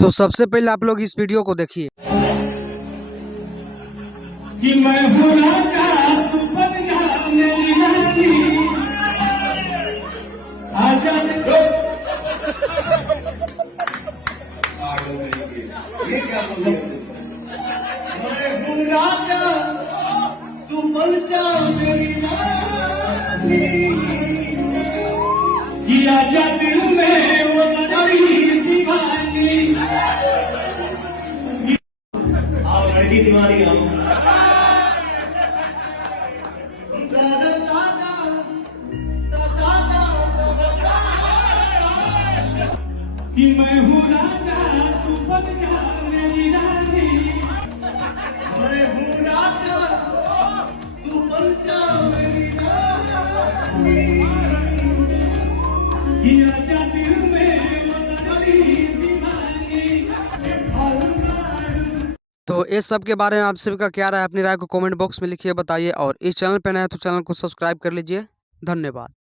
तो सबसे पहले आप लोग इस वीडियो को देखिए। कि मैं हूँ राजा तू बन जा मेरी रानी, आजा ये क्या बोल मैं हूँ राजा तू बन जा मेरी रानी, कि आजा दिल में वो लड़की दीवानी। आओ लड़की दीवानी आओ। कि मैं हूँ राजा तू बन जा मेरी रानी, मैं हूँ राजा तू बन जा मेरी रानी, कि आजा दिल में वो लड़की दीवानी। तो इस सब के बारे में आप सभी का क्या राय है, अपनी राय को कमेंट बॉक्स में लिखिए, बताइए। और इस चैनल पर नए हैं तो चैनल को सब्सक्राइब कर लीजिए। धन्यवाद।